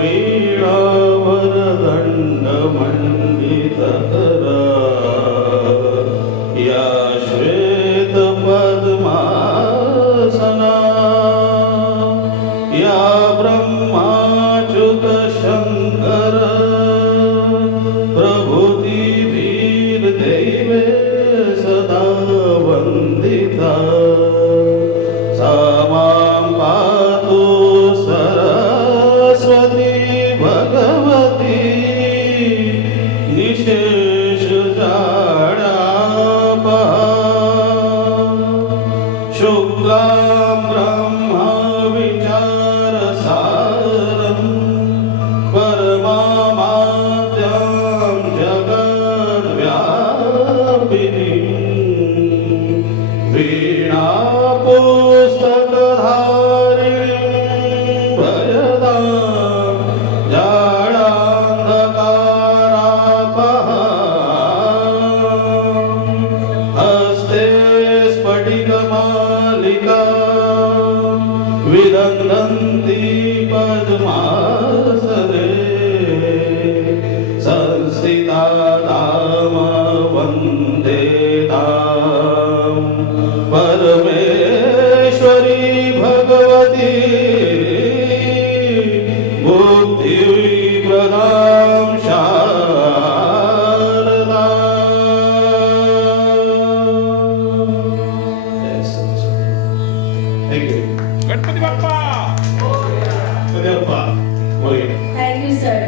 वीणावरदण्ड मंडितकरा या श्वेत पद्मासना या ब्रह्माच्युत शंकर प्रभुती वीर दैवे सदा वंदिता सा मां पातु सरस्वती भगवती निशेष जाड्यापहा शुक्लां ब्रह्मा विचारसारं परमामाद्यां जगद्व्यापिनीं वीणा पुस्तकधारिणीं भजतां जाडान्धकारापहां हस्ते स्फटिकमालिका विदग्धन्ति पद्मासने संस्थिता धाम वन्दे तां परमेश्वरी Bhagwati बुद्धिप्रदां Sharda. Thank you. Ganpati Bappa Ganpati Bappa. Thank you, sir.